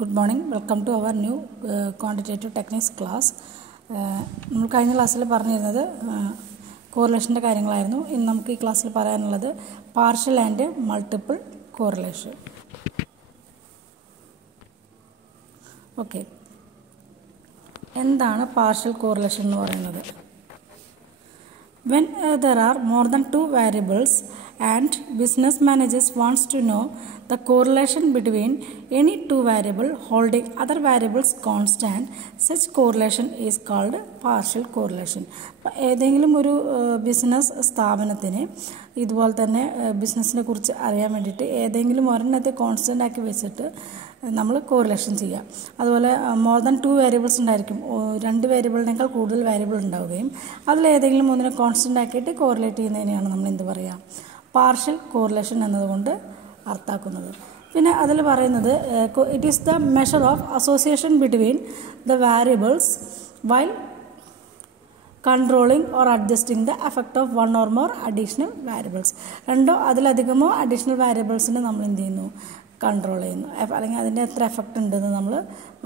Good morning. Welcome to our new quantitative techniques class. നമ്മൾ കഴിഞ്ഞ ക്ലാസ്സിൽ പറഞ്ഞിരുന്നത് കോറിലേഷൻ്റെ കാര്യങ്ങളായിരുന്നു. ഇന്ന് നമുക്ക് ഈ ക്ലാസ്സിൽ പറയാനുള്ളത് partial and multiple correlation. Okay, എന്താണ് പാർഷ്യൽ കോറിലേഷൻ എന്ന് പറയുന്നത്? When there are more than two variables and business managers wants to know the correlation between any two variable holding other variables constant, such correlation is called partial correlation. ഏതെങ്കിലും ഒരു business സ്ഥാപനത്തിന് ഇതുപോലെ തന്നെ ബിസിനസ്സിനെ കുറിച്ച് അറിയാൻ വേണ്ടിയിട്ട് ഏതെങ്കിലും ഒരെണ്ണത്തെ കോൺസ്റ്റൻ്റ് ആക്കി വെച്ചിട്ട് നമ്മൾ കോറിലേഷൻ ചെയ്യുക. അതുപോലെ മോർ ദാൻ ടു വേരിയബിൾസ് ഉണ്ടായിരിക്കും, രണ്ട് വേരിയബിളിനേക്കാൾ കൂടുതൽ വേരിയബിൾ ഉണ്ടാവുകയും അതിലേതെങ്കിലും ഒന്നിനെ കോൺസ്റ്റൻ്റ് ആക്കിയിട്ട് കോറിലേറ്റ് ചെയ്യുന്നതിനെയാണ് നമ്മൾ എന്ത് പറയുക, പാർഷ്യൽ കോറിലേഷൻ എന്നതുകൊണ്ട് അർത്ഥാക്കുന്നത്. പിന്നെ അതിൽ പറയുന്നത് it is the measure of association between the variables while controlling or adjusting the effect of one or more additional variables. രണ്ടോ അതിലധികമോ അഡീഷണൽ വാരിയബിൾസിനെ നമ്മൾ എന്ത് ചെയ്യുന്നു, കൺട്രോൾ ചെയ്യുന്നു, അല്ലെങ്കിൽ അതിൻ്റെ എത്ര എഫക്റ്റ് ഉണ്ടെന്ന് നമ്മൾ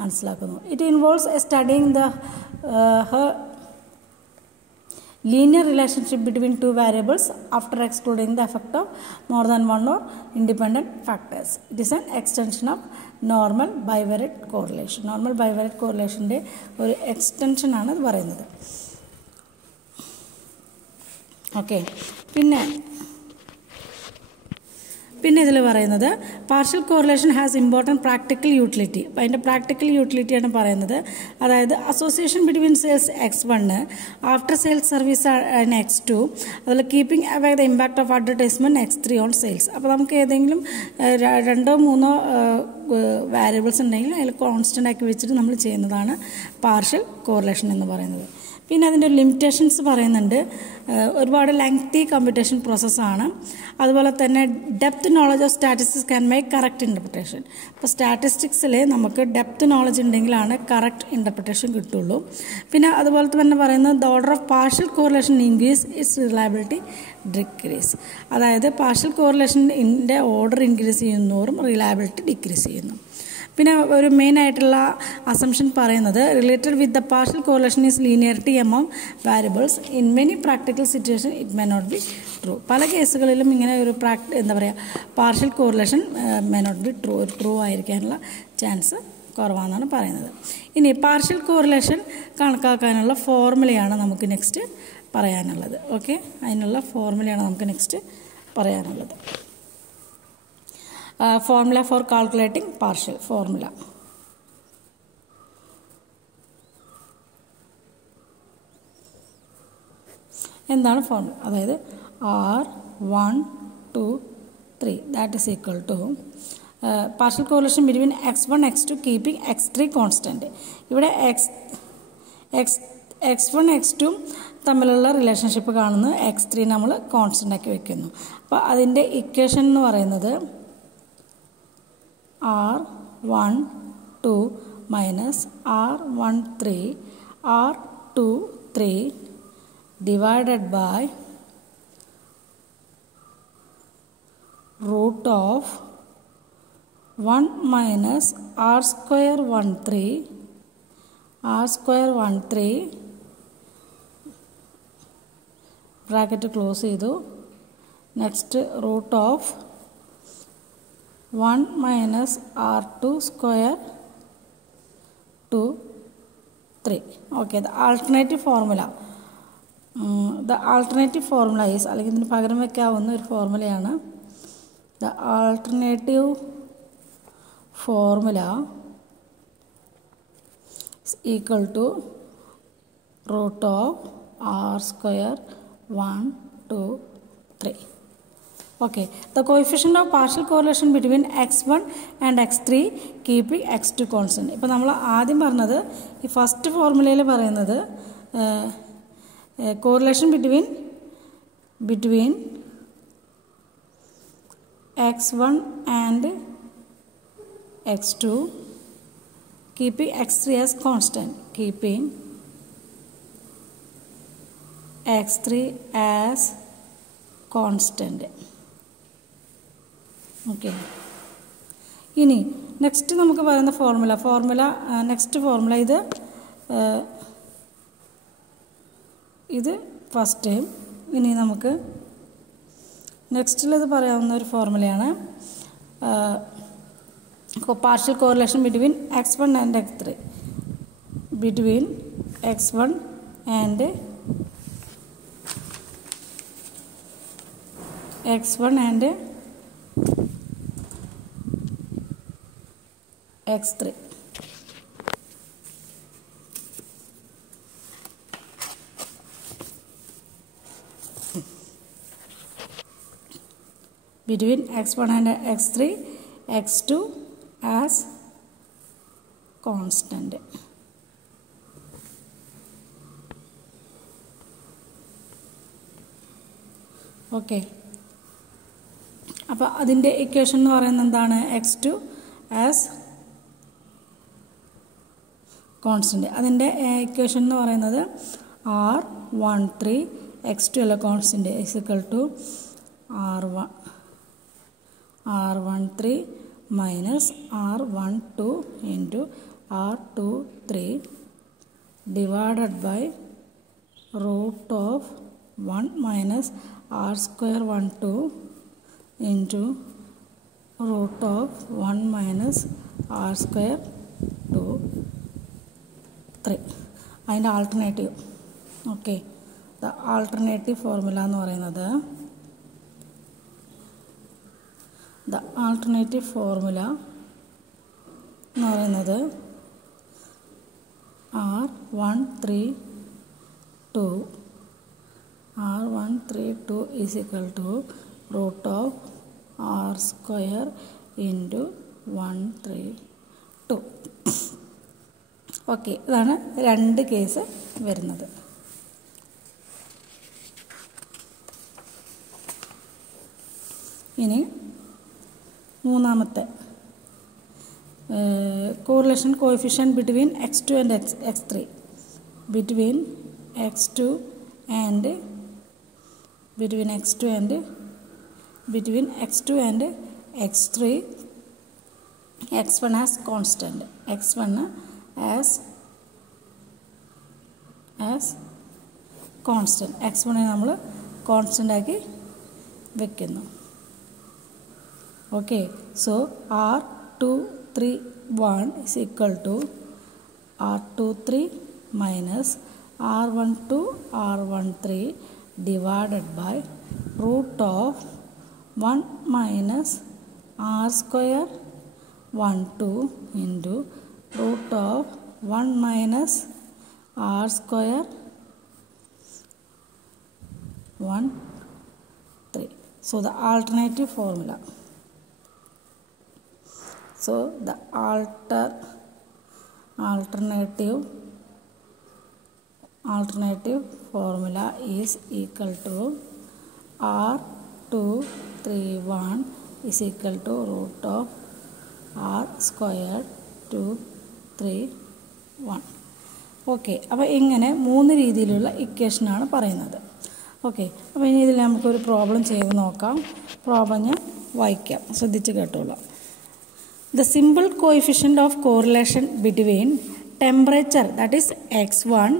മനസ്സിലാക്കുന്നു. It involves studying the linear relationship between two variables after excluding the effect of more than one or independent factors. It is an extension of normal bivariate correlation. Normal bivariate correlationൻ്റെ ഒരു extension ആണ് ഇത് പറയുന്നത്. Okay, പിന്നെ ഇതിൽ പറയുന്നത് partial correlation has important practical utility. അപ്പോൾ അതിൻ്റെ practical യൂട്ടിലിറ്റിയാണ് പറയുന്നത്. അതായത് association between sales X1 after sales service X2, അതുപോലെ keeping away the impact of advertisement X3 on sales. അപ്പോൾ നമുക്ക് ഏതെങ്കിലും രണ്ടോ മൂന്നോ വാരിയബിൾസ് ഉണ്ടെങ്കിൽ അതിൽ കോൺസ്റ്റൻ്റ് ആക്കി വെച്ചിട്ട് നമ്മൾ ചെയ്യുന്നതാണ് പാർഷ്യൽ കോറിലേഷൻ എന്ന് പറയുന്നത്. പിന്നെ അതിൻ്റെ ലിമിറ്റേഷൻസ് പറയുന്നുണ്ട്. ഒരുപാട് ലെങ്തി കമ്പ്യൂട്ടേഷൻ പ്രോസസ്സാണ്. അതുപോലെ തന്നെ depth knowledge of statistics can make correct interpretation. അപ്പോൾ സ്റ്റാറ്റിസ്റ്റിക്സിൽ നമുക്ക് ഡെപ്ത് നോളജ് ഉണ്ടെങ്കിലാണ് കറക്റ്റ് ഇൻ്റർപ്രിട്ടേഷൻ കിട്ടുള്ളൂ. പിന്നെ അതുപോലെ തന്നെ പറയുന്നത് the order of partial correlation increase its reliability decrease. അതായത് പാർഷ്യൽ കോറിലേഷൻ്റെ ഓർഡർ ഇൻക്രീസ് ചെയ്യുന്നതോറും റിലയബിലിറ്റി ഡിക്രീസ് ചെയ്യുന്നു. പിന്നെ ഒരു മെയിൻ ആയിട്ടുള്ള അസംഷൻ പറയുന്നത് related with the partial correlation is linearity among variables. In many practical situation it may not be true. പല കേസുകളിലും ഇങ്ങനെ ഒരു partial correlation may not be true ആയിരിക്കാനുള്ള ചാൻസ് കുറവാണെന്നാണ് പറയുന്നത്. ഇനി പാർഷ്യൽ കോറിലേഷൻ കണക്കാക്കാനുള്ള ഫോർമുലയാണ് നമുക്ക് നെക്സ്റ്റ് പറയാനുള്ളത്. ഓക്കെ, അതിനുള്ള ഫോർമുലയാണ് നമുക്ക് നെക്സ്റ്റ് പറയാനുള്ളത്. Formula for calculating partial formula. എന്താണ് ഫോർമുല? അതായത് R1 2 3 that is equal to partial correlation between X1 X2 keeping X3 constant. ഇവിടെ X1 X2 തമ്മിലുള്ള റിലേഷൻഷിപ്പ് കാണുന്നു, X3 നമ്മൾ കോൺസ്റ്റൻ്റ് ആക്കി വെക്കുന്നു. അപ്പോൾ അതിൻ്റെ ഇക്വേഷൻ എന്ന് പറയുന്നത് R12 minus R13 R23 divided by root of 1 minus R square 13 bracket close ചെയ്തു. Next root of 1 minus R2 square 2 3. Okay, the alternative formula is, അല്ലെങ്കിൽ ഇതിന് പകരം വയ്ക്കാവുന്ന ഒരു ഫോർമുലയാണ്. The alternative formula is equal to root of R square 1 2 3. Okay, the coefficient of partial correlation between X1 and X3 keeping X2 constant. ഇപ്പോൾ നമ്മൾ ആദ്യം പറഞ്ഞത് ഈ first ഫോർമുലയിൽ പറയുന്നത് correlation between X1 and X2 keeping X3 as constant, keeping X3 as constant. Okay, ഇനി next നമുക്ക് പറയുന്ന നെക്സ്റ്റ് ഫോർമുല ഇത് ഫസ്റ്റ് ടൈം. ഇനി നമുക്ക് നെക്സ്റ്റിലത് പറയാവുന്ന ഒരു ഫോർമുലയാണ് partial correlation between x1 and x3. Between x1 and x3. Between x1 and x3, x2 as constant. Okay, അപ്പോൾ അതിൻ്റെ ഇക്വേഷൻ എന്ന് പറയുന്നത് എന്താണ്? x2 as constant. അതിൻ്റെ ഇക്വേഷൻ എന്ന് പറയുന്നത് R13 x2 അല്ല constant = R13 minus R12 into R23 divided by root of 1 minus R square 12 into root of 1 minus R square 2 3. അതിൻ്റെ alternative. Okay, the alternative formula എന്ന് പറയുന്നത് R132 is equal to root of R square into 132. Okay, ഇതാണ് രണ്ട് case വരുന്നത്. ഇനി മൂന്നാമത്തെ correlation coefficient between x2 and x3. between x2 and x3, x1 as constant. x1 as constant. x1 നമ്മൾ constant ആക്കി വെക്കുന്നു. Okay, so R231 is equal to R23 minus R12 R13 divided by root of 1 minus R square 12 into root of 1 minus R square 1 3. So the alternative formula. So the alternative formula is equal to R231 is equal to root of R squared 231. Okay, അപ്പോൾ ഇങ്ങനെ മൂന്ന് രീതിയിലുള്ള ഇക്വേഷനാണ് പറയുന്നത്. Okay, അപ്പോൾ ഇനി ഇതിൽ നമുക്കൊരു problem ചെയ്ത് നോക്കാം. പ്രോബ്ലം ഞാൻ വായിക്കാം, ശ്രദ്ധിച്ച് കേട്ടോളാം. The simple coefficient of correlation between temperature, that is x1,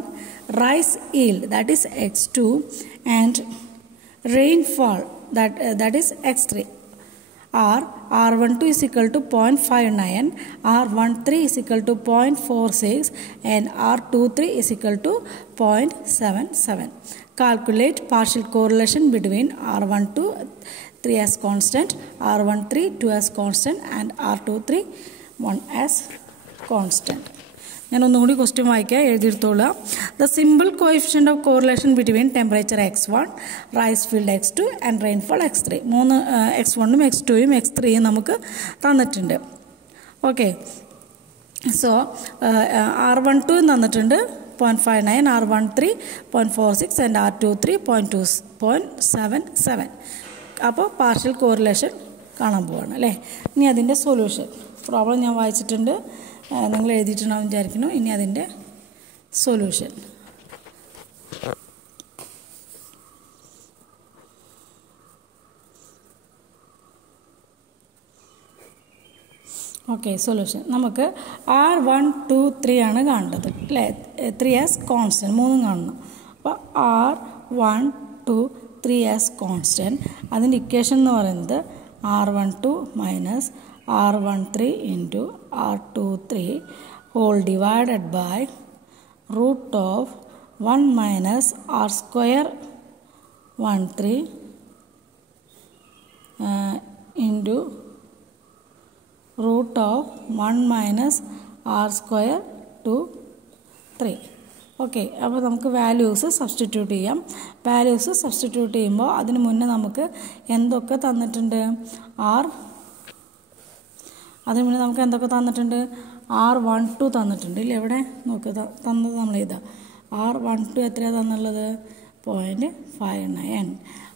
rice yield, that is x2, and rainfall, that is x3, are R12 is equal to 0.59, R13 is equal to 0.46, and R23 is equal to 0.77. Calculate partial correlation between R12 3 as constant, R13 2 as constant, and R23 1 as constant. ഞാൻ ഒന്നുകൂടി question വായിക്കാം, എഴുതിയെടുത്തോളാം. The simple coefficient of correlation between temperature x1, rice field x2 and rainfall x3. മൂന്ന് x1ഉം x2ഉം x3യും നമുക്ക് തന്നിട്ടുണ്ട്. Okay, so R12 തന്നിട്ടുണ്ട് 0.59, R13 0.46 and R23 0.77. അപ്പോൾ partial correlation കാണാൻ പോവാണ് അല്ലേ. ഇനി അതിൻ്റെ സൊല്യൂഷൻ. പ്രോബ്ലം ഞാൻ വായിച്ചിട്ടുണ്ട്, നിങ്ങൾ എഴുതിയിട്ടുണ്ടാവും വിചാരിക്കുന്നു. ഇനി അതിൻ്റെ സൊല്യൂഷൻ. ഓക്കെ, സൊല്യൂഷൻ നമുക്ക് R1 2 3 ആണ് കാണേണ്ടത് അല്ലേ. 3 ആസ് കോൺസ്റ്റൻറ്റ്, മൂന്നും കാണണം. അപ്പോൾ R1 2 3 ആസ് കോൺസ്റ്റൻറ്റ്, അതിൻ്റെ ഇക്വേഷൻ എന്ന് പറയുന്നത് R12 minus R13 into R23 whole divided by root of 1 minus R square 13 into root of 1 minus r square 2 3. Okay, അപ്പോൾ നമുക്ക് വാല്യൂസ് സബ്സ്റ്റിറ്റ്യൂട്ട് ചെയ്യാം. വാല്യൂസ് സബ്സ്റ്റിറ്റ്യൂട്ട് ചെയ്യുമ്പോൾ അതിന് മുന്നേ നമുക്ക് എന്തൊക്കെ തന്നിട്ടുണ്ട്? അതിന് മുന്നേ നമുക്ക് എന്തൊക്കെ തന്നിട്ടുണ്ട്? R12 തന്നിട്ടുണ്ട് ഇല്ലേ, എവിടെ നോക്ക് തന്നത് നമ്മൾ ഇതാ. R12 എത്രയാണ് തന്നുള്ളത്? 0.59.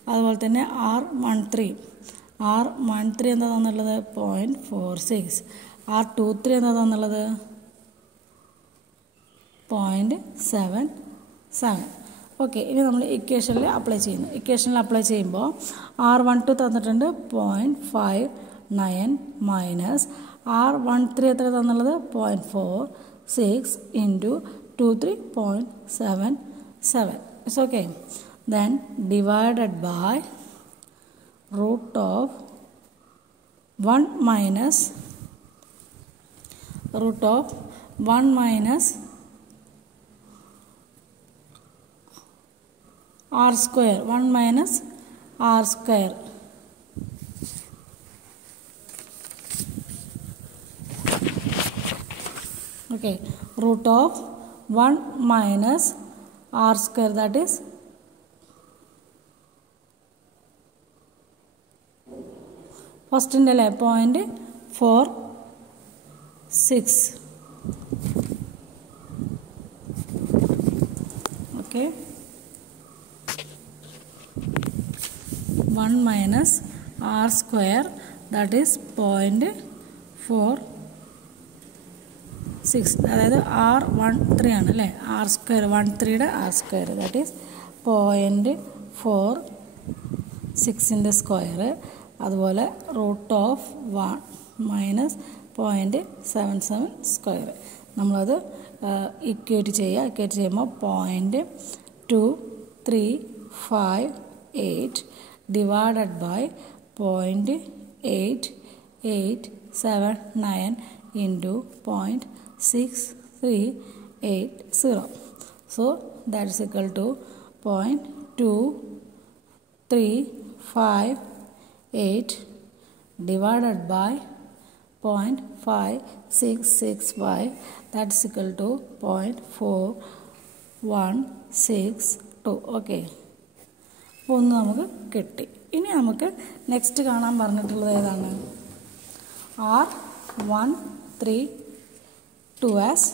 അതുപോലെ തന്നെ R13 എന്താ തന്നുള്ളത്? 0.46. R23 എന്താ തന്നുള്ളത്? 0.77. ഓക്കെ, ഇനി നമ്മൾ ഇക്വേഷനിൽ അപ്ലൈ ചെയ്യുന്നു. ഇക്വേഷനിൽ അപ്ലൈ ചെയ്യുമ്പോൾ R12 തന്നിട്ടുണ്ട് 0.59 മൈനസ് R13 എത്ര തന്നുള്ളത്? 0.46 into 23 0.77. It's okay. Then divided by root of 1 minus r square, 1 minus r square. Okay, root of 1 minus r square, that is ഫസ്റ്റിൻ്റെ അല്ലേ 0.46. ഓക്കെ, 1 minus r square, that is 0.46. അതായത് R13 ആണ് അല്ലേ, r square 13യുടെ r square, that is 0.46ൻ്റെ square. അതുപോലെ root of 1 minus 0.77 square. നമ്മളത് ഇക്വേറ്റ് ചെയ്യുമ്പോൾ 0.2358 divided by 0.8879 into 0.6380. So that is equal to 0.2358 divided by 0.5665, that is equal to 0.4162. ഓക്കെ, അപ്പോൾ ഒന്ന് നമുക്ക് കിട്ടി. ഇനി നമുക്ക് നെക്സ്റ്റ് കാണാൻ പറഞ്ഞിട്ടുള്ളത് ഏതാണ്? R132 as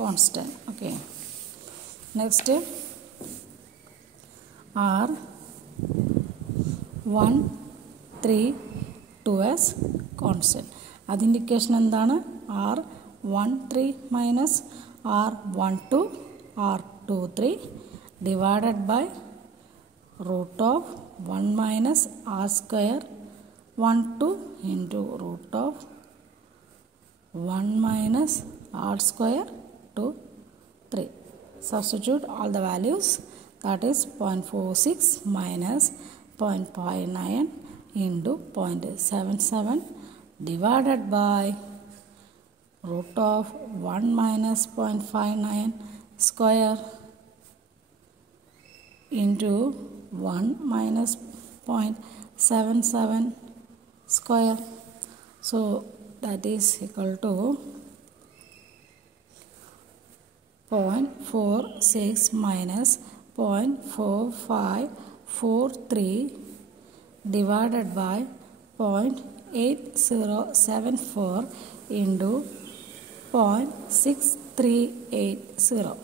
constant. Okay, next R132 as constant. അതിൻ്റെ ഇക്വേഷൻ എന്താണ്? R13 minus R12 R23 divided by root of 1 minus r square 12 into root of 1 minus r square 2 3. Substitute all the values, that is 0.46 minus 0.59 into 0.77 divided by root of 1 minus 0.59 square into 1 minus 0.77 square. So that is equal to 0.46 minus 0.4543 divided by 0.8074 into 0.6380.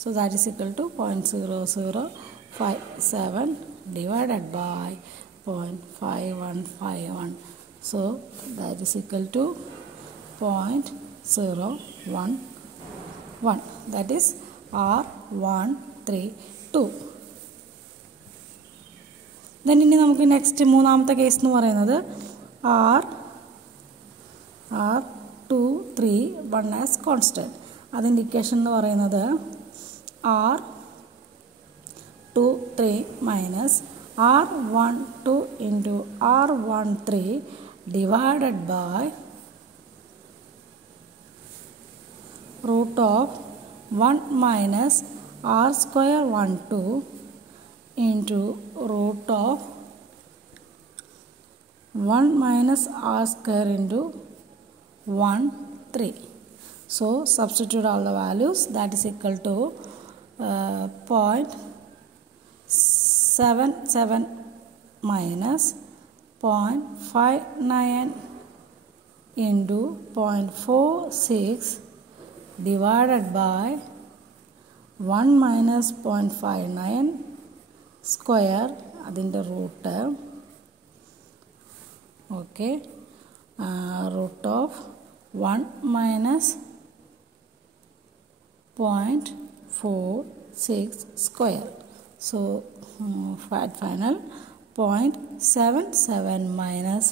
So that is equal to 0.0057 divided by 0.5151. So that is equal to 0.011. That is R132. Then ഇനി നമുക്ക് next മൂന്നാമത്തെ case എന്ന് പറയുന്നത് 3 1 as constant. അതിൻ്റെ equation എന്ന് പറയുന്നത് R2 3 minus R12 into R13 divided by root of 1 minus R square 12 into root of 1 minus R square into 1 3. So substitute all the values. That is equal to 0.77 minus 0.59 into 0.46 divided by 1 minus 0.59 square അതിൻ്റെ root okay root of 1 minus 0.46 square. So at final 0.77 minus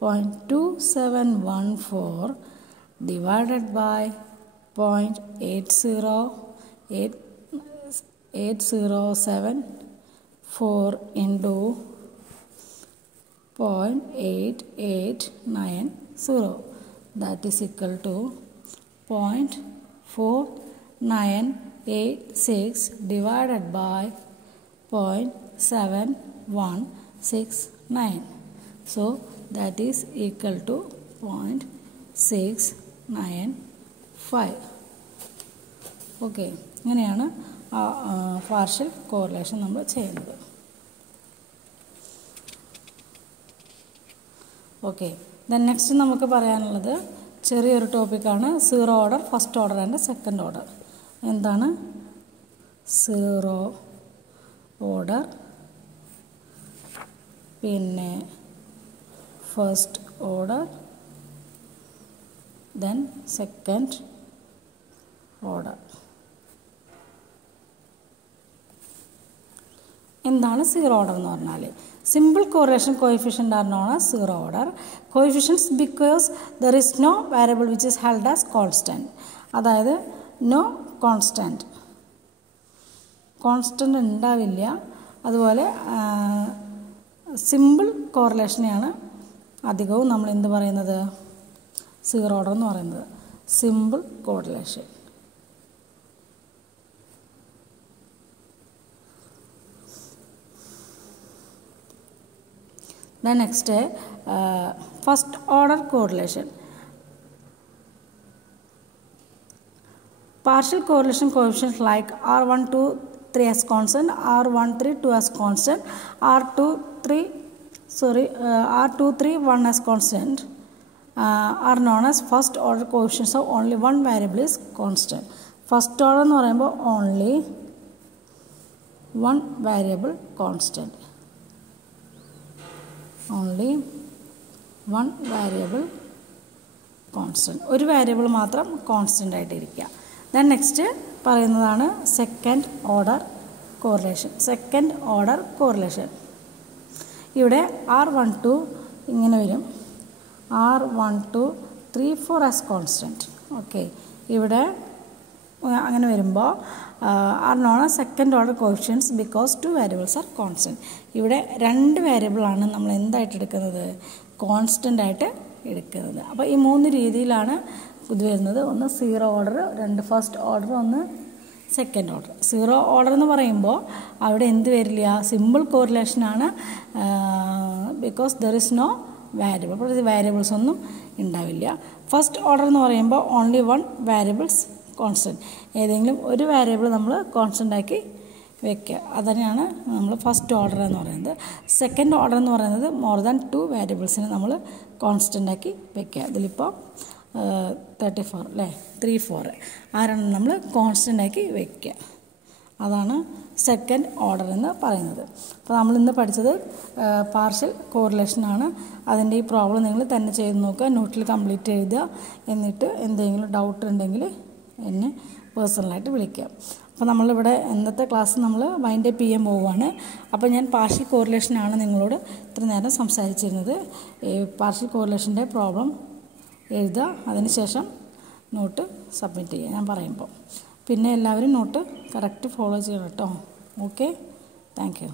0.2714 divided by 0.8074 into 0.8890. That is equal to 0.4986 divided by 0.7169. So that is equal to 0.695. Okay, ഇങ്ങനെയാണ് partial correlation നമ്മൾ ചെയ്യുന്നത്. Okay, then next നമുക്ക് പറയാനുള്ളത് ചെറിയൊരു ടോപ്പിക്കാണ് zero order, first order and second order. എന്താണ് zero order, പിന്നെ first order, then second order. എന്താണ് സീറോ ഓർഡർ എന്ന് പറഞ്ഞാൽ? Simple correlation coefficient are known as zero order coefficients because there is no variable which is held as constant. അതായത് no constant ഉണ്ടാവില്ല. അതുപോലെ simple കോറിലേഷനെയാണ് അധികവും നമ്മൾ എന്ത് പറയുന്നത്, സീറോ ഓർഡർ എന്ന് പറയുന്നത്. Simple correlation. Then next first order correlation. Partial correlation coefficients like R12 3 as constant, R13 2 as constant, R23 1 as constant are known as first order coefficients of only one variable is constant. First order എന്ന് പറയുമ്പോൾ only one variable constant. Only one variable constant. ഒരു variable മാത്രം constant ആയിട്ടിരിക്കുക. Then next പറയുന്നതാണ് second order correlation. Second order correlation ഇവിടെ R12 ഇങ്ങനെ വരും, R12 3 4 as constant. Okay, ഇവിടെ അങ്ങനെ വരുമ്പോൾ are known as second order coefficients because two variables are constant. ഇവിടെ രണ്ട് വേരിയബിളാണ് നമ്മൾ എന്തായിട്ട് എടുക്കുന്നത്, കോൺസ്റ്റൻ്റ് ആയിട്ട് എടുക്കുന്നത്. അപ്പോൾ ഈ മൂന്ന് രീതിയിലാണ് ഇത് വരുന്നത്. ഒന്ന് സീറോ ഓർഡർ, രണ്ട് ഫസ്റ്റ് ഓർഡർ, ഒന്ന് സെക്കൻഡ് ഓർഡർ. സീറോ ഓർഡർ എന്ന് പറയുമ്പോൾ അവിടെ എന്ത് വരില്ല, സിമ്പിൾ കോറിലേഷനാണ്. Because there is no variable, അപ്പോൾ വേരിയബിൾസ് ഒന്നും ഉണ്ടാവില്ല. ഫസ്റ്റ് ഓർഡർ എന്ന് പറയുമ്പോൾ ഓൺലി വൺ വേരിയബിൾസ് കോൺസ്റ്റൻറ്റ്. ഏതെങ്കിലും ഒരു വേരിയബിൾ നമ്മൾ കോൺസ്റ്റൻ്റ് ആക്കി വെക്കുക, അതന്നെയാണ് നമ്മൾ ഫസ്റ്റ് ഓർഡർ എന്ന് പറയുന്നത്. സെക്കൻഡ് ഓർഡർ എന്ന് പറയുന്നത് മോർ ദാൻ 2 വേരിയബിൾസിനെ നമ്മൾ കോൺസ്റ്റൻ്റ് ആക്കി വെക്കുക. ഇതിലിപ്പോൾ 34 അല്ലേ, 3 4 ആരാണ് നമ്മൾ കോൺസ്റ്റൻ്റ് ആക്കി വെക്കുക. അതാണ് സെക്കൻഡ് ഓർഡർ എന്ന് പറയുന്നത്. അപ്പോൾ നമ്മളിന്ന് പഠിച്ചത് പാർഷ്യൽ കോറിലേഷനാണ്. അതിൻ്റെ ഈ പ്രോബ്ലം നിങ്ങൾ തന്നെ ചെയ്ത് നോക്കുക, നോട്ടിൽ കംപ്ലീറ്റ് എഴുതുക. എന്നിട്ട് എന്തെങ്കിലും ഡൗട്ട് ഉണ്ടെങ്കിൽ എന്നെ പേഴ്സണലായിട്ട് വിളിക്കുക. അപ്പോൾ നമ്മളിവിടെ ഇന്നത്തെ ക്ലാസ് നമ്മൾ വൈൻഡ് അപ്പ് ചെയ്യാൻ പോവുകയാണ്. അപ്പോൾ ഞാൻ പാർഷ്യൽ കോറിലേഷനാണ് നിങ്ങളോട് ഇത്ര നേരം സംസാരിച്ചിരുന്നത്. പാർഷ്യൽ കോറിലേഷൻ്റെ പ്രോബ്ലം എഴുതുക, അതിനുശേഷം നോട്ട് സബ്മിറ്റ് ചെയ്യുക ഞാൻ പറയുമ്പോൾ. പിന്നെ എല്ലാവരും നോട്ട് കറക്റ്റ് ഫോളോ ചെയ്യണം കേട്ടോ. Okay, thank you.